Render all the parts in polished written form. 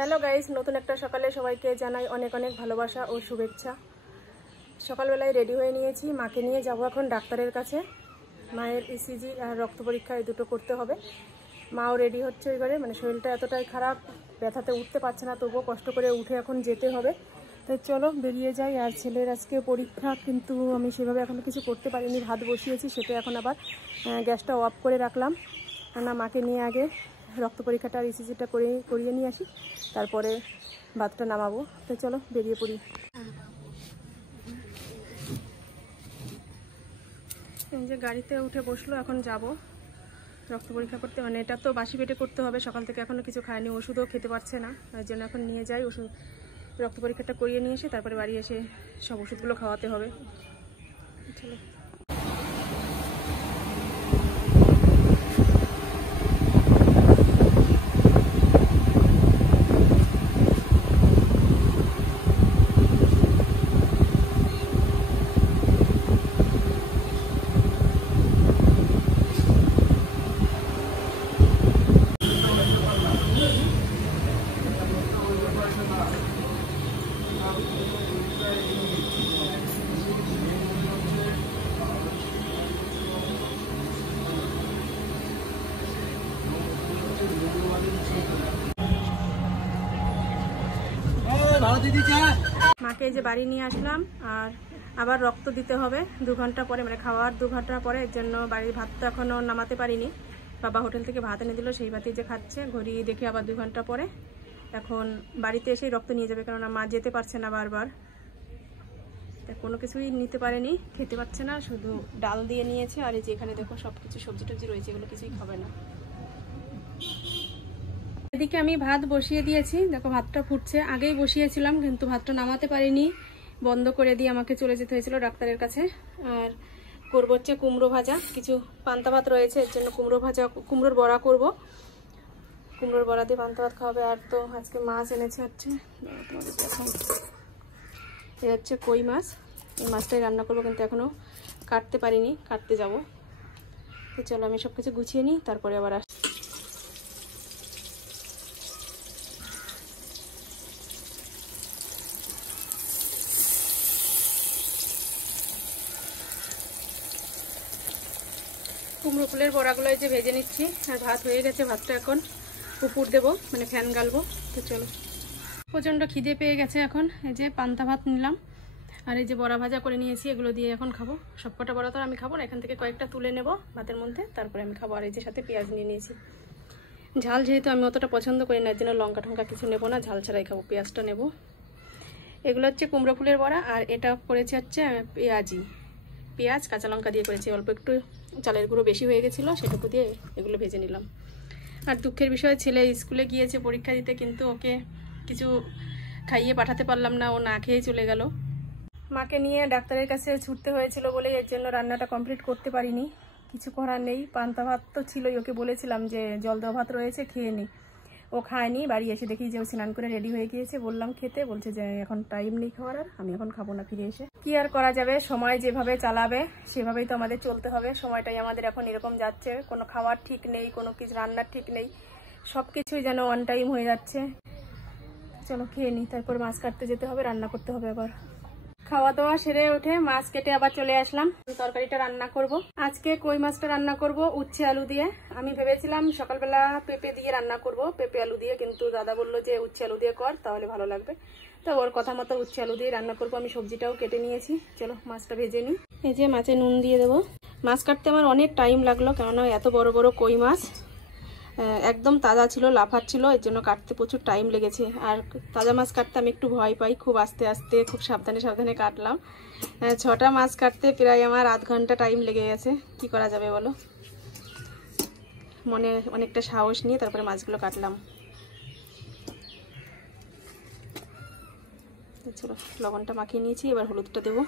Hello guys, নতুন একটা সকালে সবাইকে জানাই অনেক অনেক ভালোবাসা ও শুভেচ্ছা। সকালবেলায় রেডি হয়ে নিয়েছি, মাকে নিয়ে যাব এখন ডাক্তারের কাছে। মায়ের ইসিজি আর রক্ত পরীক্ষা এই দুটো করতে হবে। মাও রেডি হচ্ছে এবারে, মানে শরীরটা এতটাই খারাপ, ব্যথাতে উঠতে পারছে না, তবুও কষ্ট করে উঠে এখন যেতে হবে। তাই চলো বেরিয়ে যাই। আর ছেলের আজকে পরীক্ষা, কিন্তু আমি সেভাবে এখনও কিছু করতে পারিনি। ভাত বসিয়েছি, সেটা এখন আবার গ্যাসটা অফ করে রাখলাম। না, মাকে নিয়ে আগে রক্ত পরীক্ষাটা আর ইসিজিটা করিয়ে নিয়ে আসি, তারপরে ভাতটা নামাবো। তো চলো বেরিয়ে পড়ি। এই যে গাড়িতে উঠে বসলো, এখন যাব রক্ত পরীক্ষা করতে। মানে এটা তো বাসি পেটে করতে হবে, সকাল থেকে এখনও কিছু খায়নি, ওষুধও খেতে পারছে না, তার জন্য এখন নিয়ে যাই ওষুধ। রক্ত পরীক্ষাটা করিয়ে নিয়ে এসে তারপরে বাড়ি এসে সব ওষুধগুলো খাওয়াতে হবে। চলো। মাকে এই যে বাড়ি নিয়ে আসলাম, আর আবার রক্ত দিতে হবে 2 ঘন্টা পরে, মানে খাওয়ার 2 ঘন্টা পরে। এর জন্য বাড়ির ভাত তো এখনও নামাতে পারিনি। বাবা হোটেল থেকে ভাত এনে দিল, সেই ভাতেই যে খাচ্ছে। ঘড়ি দেখে আবার 2 ঘন্টা পরে এখন বাড়িতে এসেই রক্ত নিয়ে যাবে, কেননা মা যেতে পারছে না বারবার। কোনো কিছুই নিতে পারেনি, খেতে পারছে না, শুধু ডাল দিয়ে নিয়েছে। আর এই যে এখানে দেখো সব কিছু সবজি টবজি রয়েছে, এগুলো কিছুই খাবে না। এদিকে আমি ভাত বসিয়ে দিয়েছি, দেখো ভাতটা ফুটছে। আগেই বসিয়েছিলাম, কিন্তু ভাতটা নামাতে পারিনি, বন্ধ করে দিয়ে আমাকে চলে যেতে হয়েছিল ডাক্তারের কাছে। আর করবো হচ্ছে কুমড়ো ভাজা, কিছু পান্তা ভাত রয়েছে, এর জন্য কুমড়োর বড়া করব। কুমড়োর বড়া দিয়ে পান্তা ভাত খাওয়াবে। আর তো আজকে মাছ এনেছে হচ্ছে, এই হচ্ছে কই মাছ। এই মাছটাই রান্না করবো, কিন্তু এখনও কাটতে পারিনি, কাটতে যাব। তো চলো আমি সব কিছু গুছিয়ে নিই, তারপরে আবার আসি। কুমড়ো ফুলের বড়াগুলো এই যে ভেজে নিচ্ছি, আর ভাত হয়ে গেছে। ভাতটা এখন উপর দেবো, মানে ফ্যান গালবো। তো চলো। প্রচণ্ড খিদে পেয়ে গেছে এখন। এই যে পান্তা ভাত নিলাম, আর এই যে বড়া ভাজা করে নিয়েছি, এগুলো দিয়ে এখন খাবো। সবকটা বড়া তো আমি খাবো না, এখান থেকে কয়েকটা তুলে নেব ভাতের মধ্যে, তারপরে আমি খাবো। আর এই যে সাথে পেঁয়াজ নিয়ে নিয়েছি। ঝাল যেহেতু আমি অতটা পছন্দ করি না, এর জন্য লঙ্কা টঙ্কা কিছু নেবো না, ঝাল ছাড়াই খাবো, পেঁয়াজটা নেব। এগুলো হচ্ছে কুমড়ো ফুলের বড়া, আর এটা করেছি হচ্ছে পেঁয়াজ কাঁচা লঙ্কা দিয়ে করেছি। অল্প একটু চালের গুঁড়ো বেশি হয়ে গেছিলো, সেটুকু দিয়ে এগুলো ভেজে নিলাম। আর দুঃখের বিষয়, ছেলে স্কুলে গিয়েছে পরীক্ষা দিতে, কিন্তু ওকে কিছু খাইয়ে পাঠাতে পারলাম না, ও না খেয়ে চলে গেল। মাকে নিয়ে ডাক্তারের কাছে ছুটতে হয়েছিল বলে এর জন্য রান্নাটা কমপ্লিট করতে পারিনি। কিছু করার নেই, পান্তা ভাত তো ছিলই, ওকে বলেছিলাম যে জল দেওয়া ভাত রয়েছে, খেয়ে নি। ও খায়নি, বাড়ি এসে দেখি যে ও স্নান করে রেডি হয়ে গিয়েছে। বললাম খেতে, বলছে যে এখন টাইম নেই খাওয়ার, আর আমি এখন খাবো না ফিরে এসে। কি আর করা যাবে, সময় যেভাবে চালাবে সেভাবেই তো আমাদের চলতে হবে। সময়টাই আমাদের এখন এরকম যাচ্ছে, কোনো খাওয়ার ঠিক নেই, কোনো কিছু রান্নার ঠিক নেই, সব কিছুই যেন অন টাইম হয়ে যাচ্ছে। চলো খেয়ে নিই, তারপর মাছ কাটতে যেতে হবে, রান্না করতে হবে আবার। খাওয়া দাওয়া সেরে উঠে মাছ কেটে আবার চলে আসলাম। তরকারিটা রান্না করব। আজকে কই মাছটা রান্না করব উচ্ছে আলু দিয়ে। আমি ভেবেছিলাম সকালবেলা পেঁপে দিয়ে রান্না করব, পেঁপে আলু দিয়ে, কিন্তু দাদা বললো যে উচ্ছে আলু দিয়ে কর, তাহলে ভালো লাগবে। তো ওর কথা মতো উচ্ছে আলু দিয়ে রান্না করব। আমি সবজিটাও কেটে নিয়েছি, চলো মাছটা ভেজে নিই। এই যে মাছে নুন দিয়ে দেবো। মাছ কাটতে আমার অনেক টাইম লাগলো, কেননা এত বড় বড় কই মাছ, একদম তাজা ছিল, লাফাচ্ছিল, এর জন্য কাটতে প্রচুর টাইম লেগেছে। আর তাজা মাছ কাটতে আমি একটু ভয় পাই, খুব আস্তে আস্তে খুব সাবধানে সাবধানে কাটলাম। 6টা মাছ কাটতে প্রায় আমার আধ ঘন্টা টাইম লেগে গেছে। কি করা যাবে বলো, মনে অনেকটা সাহস নিয়ে তারপরে মাছগুলো কাটলাম। চলো লবণটা মাখিয়ে নিয়েছি, এবার হলুদটা দেবো।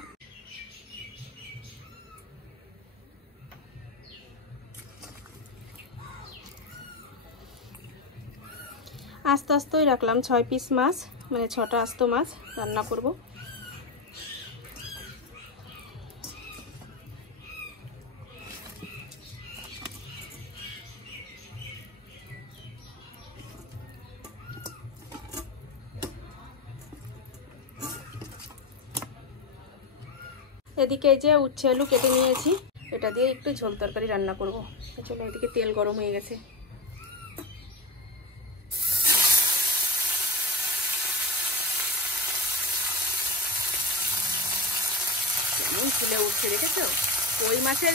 আস্তে আস্তেই রাখলাম, 6 পিস মাছ, মানে 6টা আস্ত মাছ রান্না করব। এদিকে এই যে উচ্ছে আলু কেটে নিয়েছি, এটা দিয়ে একটু ঝোল তরকারি রান্না করব। চলো, এদিকে তেল গরম হয়ে গেছে। কেমন ফুলে উঠছে দেখেছো? কই মাছের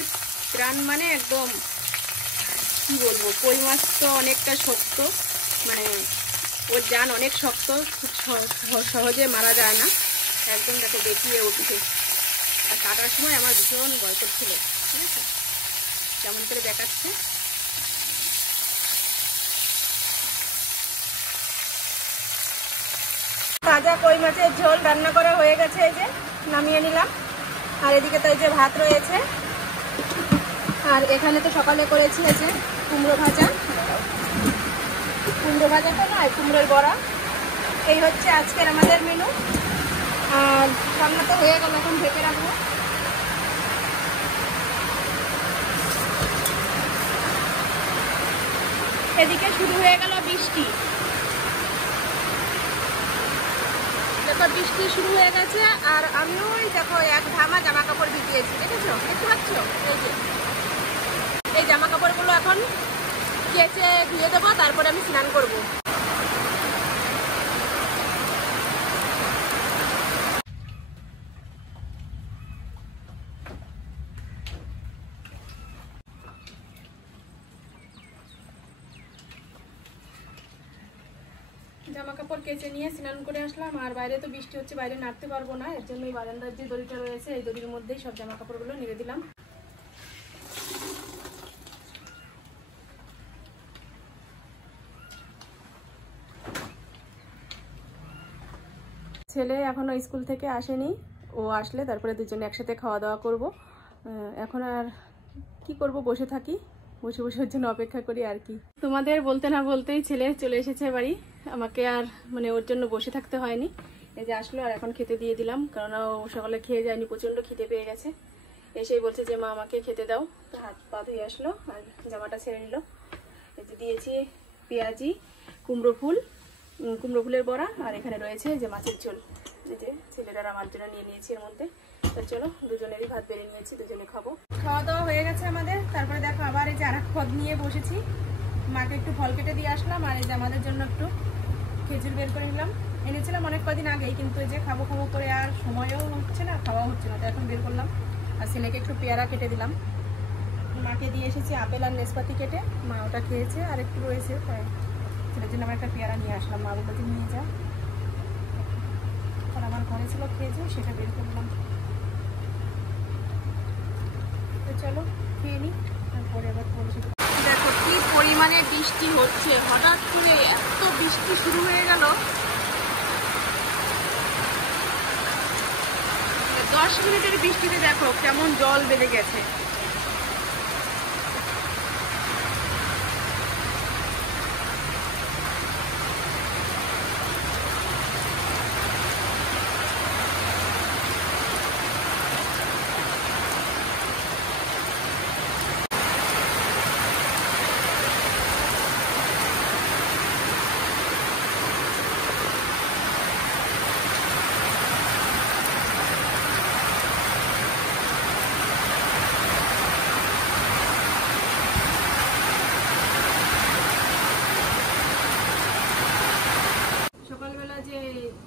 প্রাণ মানে একদম কি বলবো, কই মাছ তো অনেকটা শক্ত, মানে ওর জান অনেক শক্ত, খুব সহজে মারা যায় না, একদম তাকে দেখিয়ে উঠছে। আর কাটার সময় আমার ভীষণ ভয় করছিল, ঠিক আছে, কেমন করে দেখাচ্ছে। তাজা কই মাছের ঝোল রান্না করা হয়ে গেছে, এই যে নামিয়ে নিলাম। আর এদিকে তো এই যে ভাত রয়েছে, আর এখানে তো সকালে করেছি এই যে কুমড়ো ভাজা, কুমড়ো ভাজা তো নয়, কুমড়োর বড়া। এই হচ্ছে আজকের আমাদের মেনু। আর রান্না তো হয়ে গেল, এখন ঢেকে রাখবো। এদিকে শুরু হয়ে গেল বৃষ্টি, দেখো বৃষ্টি শুরু হয়ে গেছে। আর আমিও দেখো এক ধামা জামা কাপড় ভিজিয়েছি, দেখেছো, দেখতে পাচ্ছ? এই যে এই জামা কাপড়গুলো এখন কেচে ধুয়ে দেবো, তারপরে আমি স্নান করবো। জামা কাপড় কেচে নিয়ে স্নান করে আসলাম। আর বাইরে তো বৃষ্টি হচ্ছে, বাইরে নাড়তে পারবো না, এর জন্য এই বারান্দার যে দড়িটা রয়েছে এই দড়ির মধ্যেই সব জামা কাপড়গুলো নেড়ে দিলাম। ছেলে এখনো স্কুল থেকে আসেনি, ও আসলে তারপরে দুজনে একসাথে খাওয়া দাওয়া করব। এখন আর কি করব, বসে থাকি, বসে বসে ওর জন্য অপেক্ষা করি আর কি। তোমাদের বলতে না বলতেই ছেলে চলে এসেছে বাড়ি, আমাকে আর মানে ওর জন্য বসে থাকতে হয়নি। এই যে আসলো, আর এখন খেতে দিয়ে দিলাম, কারণ ও সকালে খেয়ে যায়নি, প্রচণ্ড খিদে পেয়ে গেছে। এসেই বলছে যে মা আমাকে খেতে দাও, তো হাত পা ধুয়ে আসলো আর জামাটা ছেড়ে নিল। এই যে দিয়েছি পেঁয়াজি, কুমড়ো ফুলের বড়া, আর এখানে রয়েছে যে মাছের ঝোল, এই যে ছেলেরা আমার জন্য নিয়ে নিয়েছি এর মধ্যে। তো চলো, দুজনেরই ভাত বেড়ে নিয়েছি, দুজনে খাবো। খাওয়া দাওয়া হয়ে গেছে আমাদের। তারপরে দেখো আবার এই যে আর এক পদ নিয়ে বসেছি, মাকে একটু ফল কেটে দিয়ে আসলাম, আর এই যে আমাদের জন্য একটু খেজুর বের করে নিলাম। এনেছিলাম অনেক কদিন আগেই, কিন্তু এই যে খাবো খাবো করে আর সময়ও হচ্ছে না, খাওয়া হচ্ছে না, তো এখন বের করলাম। আর ছেলেকে একটু পেয়ারা কেটে দিলাম। মাকে দিয়ে এসেছি আপেল আর নেসপাতি কেটে, মা ওটা খেয়েছে, আর একটু রয়েছে, তাই ছেলের জন্য আমার একটা পেয়ারা নিয়ে আসলাম। মা বলতে নিয়ে যা, আর আমার ঘরে ছিল খেয়েছে, সেটা বের করলাম। তো চলো খেয়ে নিই, তারপরে আবার পরিষেবা। দেখো কি পরিমাণে বৃষ্টি হচ্ছে, হঠাৎ করে এত বৃষ্টি শুরু হয়ে গেল। 10 মিনিটের বৃষ্টিতে দেখো কেমন জল বেড়ে গেছে।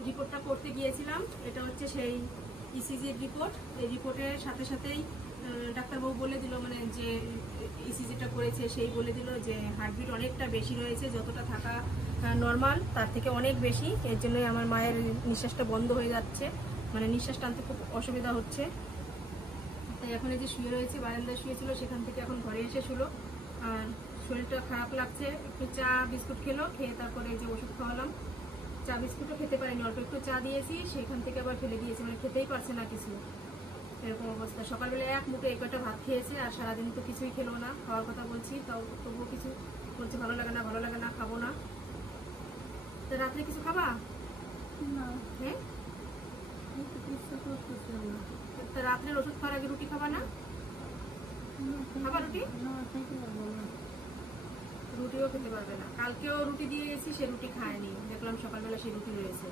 রিপোর্টটা করতে গিয়েছিলাম, এটা হচ্ছে সেই ইসিজির রিপোর্ট। এই রিপোর্টের সাথে সাথেই ডাক্তারবাবু বলে দিল, মানে যে ইসিজিটা করেছে সেই বলে দিল যে হার্টবিট অনেকটা বেশি রয়েছে, যতটা থাকা নর্মাল তার থেকে অনেক বেশি। এর জন্যই আমার মায়ের নিঃশ্বাসটা বন্ধ হয়ে যাচ্ছে, মানে নিঃশ্বাস টানতে খুব অসুবিধা হচ্ছে। তাই এখন এই যে শুয়ে রয়েছে, বারান্দায় শুয়েছিল, সেখান থেকে এখন ঘরে এসে শুলো। আর শরীরটা খারাপ লাগছে, একটু চা বিস্কুট খেলো, খেয়ে তারপরে এই যে ওষুধ খাওয়ালাম। চা বিস্কুটও খেতে পারেনি, অল্প একটু চা দিয়েছি, সেখান থেকে আবার ফেলে দিয়েছি, মানে খেতেই পারছে না কিছু, এরকম অবস্থা। সকালবেলা এক মুঠে এই কটা ভাত খেয়েছে, আর সারাদিন তো কিছুই খেলো না। খাওয়ার কথা বলছি, তবুও কিছু বলছে, ভালো লাগে না, ভালো লাগে না, খাবো না। তো রাত্রে কিছু খাবা? হ্যাঁ, তো রাত্রের ওষুধ খাওয়ার আগে রুটি খাবা না? খাবা রুটি? রুটিও খেতে পারবে না। কালকেও রুটি দিয়ে গেছি, সে রুটি খায়নি, দেখলাম সকালবেলা সেই রুটি রয়েছে,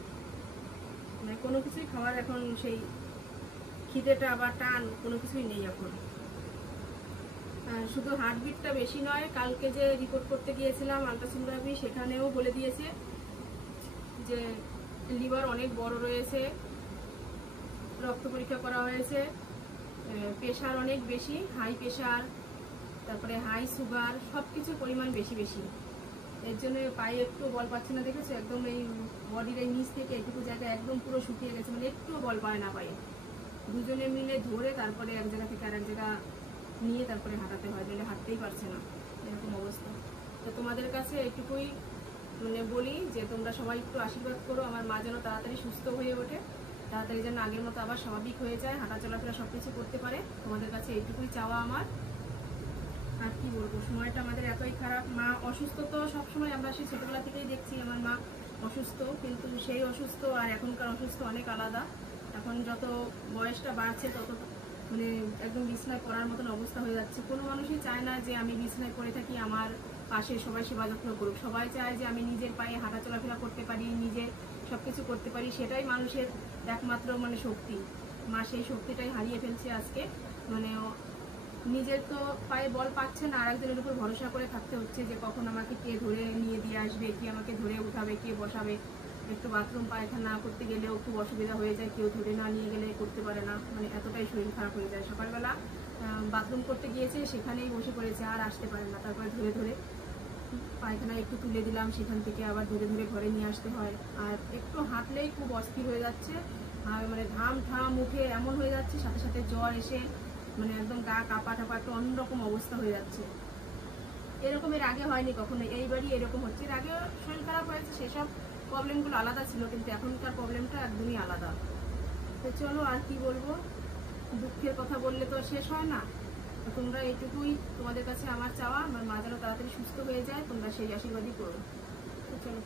মানে কোনো কিছুই খাওয়ার এখন সেই খিদেটা আবার টান কোনো কিছুই নেই এখন। শুধু হার্টবিটটা বেশি নয়, কালকে যে রিপোর্ট করতে গিয়েছিলাম আলট্রাসোনোগ্রাফি, সেখানেও বলে দিয়েছে যে লিভার অনেক বড় রয়েছে, রক্ত পরীক্ষা করা হয়েছে, প্রেশার অনেক বেশি, হাই প্রেশার, তারপরে হাই সুগার, সব কিছুর পরিমাণ বেশি বেশি। এর জন্য পায়ে একটু বল পাচ্ছে না, দেখেছো? একদম এই বডির এই নিচ থেকে এটুকু জায়গা একদম পুরো শুকিয়ে গেছে, মানে একটুও বল পায় না পায়ে। দুজনে মিলে ধরে তারপরে এক জায়গা থেকে আরেক জায়গা নিয়ে তারপরে হাঁটাতে হয়, নাহলে হাঁটতেই পারছে না, এরকম অবস্থা। তো তোমাদের কাছে এইটুকুই মানে বলি যে তোমরা সবাই একটু আশীর্বাদ করো আমার মা যেন তাড়াতাড়ি সুস্থ হয়ে ওঠে, তাড়াতাড়ি যেন আগের মতো আবার স্বাভাবিক হয়ে যায়, হাঁটা চলাফেরা সব কিছু করতে পারে। তোমাদের কাছে এইটুকুই চাওয়া আমার। আর কি বলবো, সময়টা আমাদের এতই খারাপ। মা অসুস্থ তো সবসময় আমরা সেই ছোটোবেলা থেকেই দেখছি আমার মা অসুস্থ, কিন্তু সেই অসুস্থ আর এখনকার অসুস্থ অনেক আলাদা। এখন যত বয়সটা বাড়ছে তত মানে একদম বিছনায় পড়ার মতন অবস্থা হয়ে যাচ্ছে। কোনো মানুষই চায় না যে আমি বিছনায় পড়ে থাকি, আমার পাশে সবাই সেবা যত্ন করুক। সবাই চায় যে আমি নিজের পায়ে হাঁটা চলাফেরা করতে পারি, নিজে সব কিছু করতে পারি, সেটাই মানুষের একমাত্র মানে শক্তি। মা সেই শক্তিটাই হারিয়ে ফেলছে আজকে। মানে নিজের তো পায়ে বল পাচ্ছে না, আর একজনের উপর ভরসা করে থাকতে হচ্ছে যে কখন আমাকে কে ধরে নিয়ে দিয়ে আসবে, কে আমাকে ধরে উঠাবে, কে বসাবে। একটু বাথরুম পায়খানা করতে গেলেও খুব অসুবিধা হয়ে যায়, কেউ ধরে না নিয়ে গেলে করতে পারে না, মানে এতটাই শরীর খারাপ হয়ে যায়। সকালবেলা বাথরুম করতে গিয়েছে, সেখানেই বসে পড়েছে, আর আসতে পারে না। তারপরে ধরে ধরে পায়খানা একটু তুলে দিলাম, সেখান থেকে আবার ধরে ধরে ঘরে নিয়ে আসতে হয়। আর একটু হাঁটলেই খুব অস্থির হয়ে যাচ্ছে, আর মানে ঘাম উঠে এমন হয়ে যাচ্ছে, সাথে সাথে জ্বর এসে মানে একদম গা কাপা টাপা একটা অন্যরকম অবস্থা হয়ে যাচ্ছে। এরকম এর আগে হয়নি কখনো, এইবারই এরকম হচ্ছে। এর আগে শরীর খারাপ হয়েছে, সেসব প্রবলেমগুলো আলাদা ছিল, কিন্তু এখনকার প্রবলেমটা একদমই আলাদা। তো চলো আর কি বলবো, দুঃখের কথা বললে তো শেষ হয় না। তো তোমরা এইটুকুই তোমাদের কাছে আমার চাওয়া, আমার মা যেন তাড়াতাড়ি সুস্থ হয়ে যায়, তোমরা সেই আশীর্বাদই করো। তো চলো।